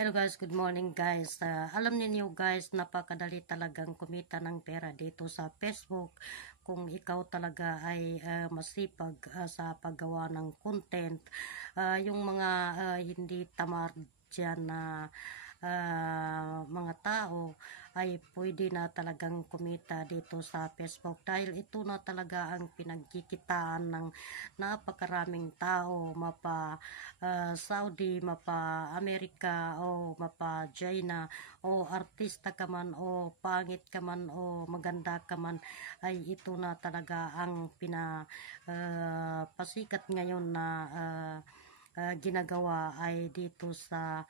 Hello guys, good morning guys. Alam niyo guys, napakadali talagang kumita ng pera dito sa Facebook kung ikaw talaga ay masipag sa paggawa ng content. Yung mga hindi tamad dyan na mga tao ay pwede na talagang kumita dito sa Facebook dahil ito na talaga ang pinagkikitaan ng napakaraming tao, mapa Saudi, mapa Amerika o mapa China o artista ka man o pangit ka man o maganda ka man, ay ito na talaga ang pasikat ngayon na ginagawa ay dito sa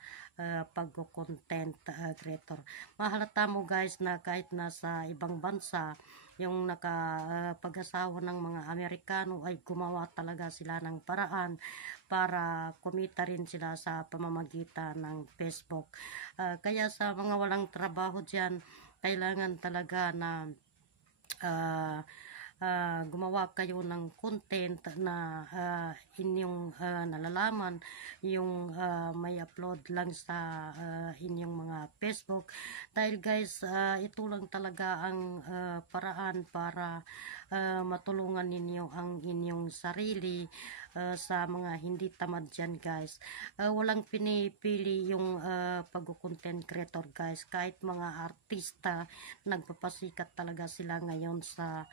pag-content creator. Mahalata mo guys na kahit nasa ibang bansa, yung pag-asawa ng mga Amerikano ay gumawa talaga sila ng paraan para kumita rin sila sa pamamagitan ng Facebook. Kaya sa mga walang trabaho dyan, kailangan talaga na gumawa kayo ng content na inyong nalalaman, yung may upload lang sa inyong mga Facebook. Dahil guys, ito lang talaga ang paraan para matulungan ninyo ang inyong sarili sa mga hindi tamad dyan guys. Walang pinipili yung pag-content creator guys. Kahit mga artista, nagpapasikat talaga sila ngayon sa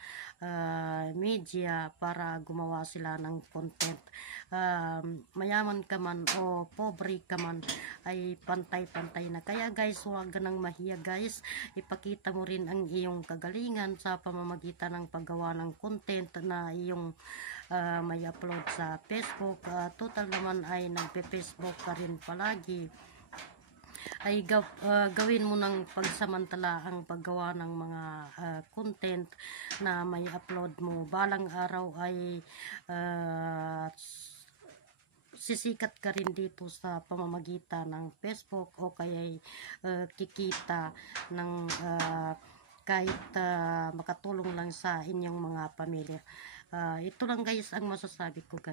media para gumawa sila ng content. Mayaman ka man o pobre ka man, ay pantay-pantay na. Kaya guys, huwag ka nang mahiya guys. Ipakita mo rin ang iyong kagalingan sa pamamagitan ng paggawa ng content na iyong may upload sa Facebook. Total naman ay nagpe-Facebook ka rin palagi, ay gawin mo ng pagsamantala ang paggawa ng mga content na may upload mo. Balang araw ay sisikat ka rin dito sa pamamagitan ng Facebook o kaya kikita ng kahit makatulong lang sa inyong mga pamilya. Ito lang guys ang masasabi ko guys.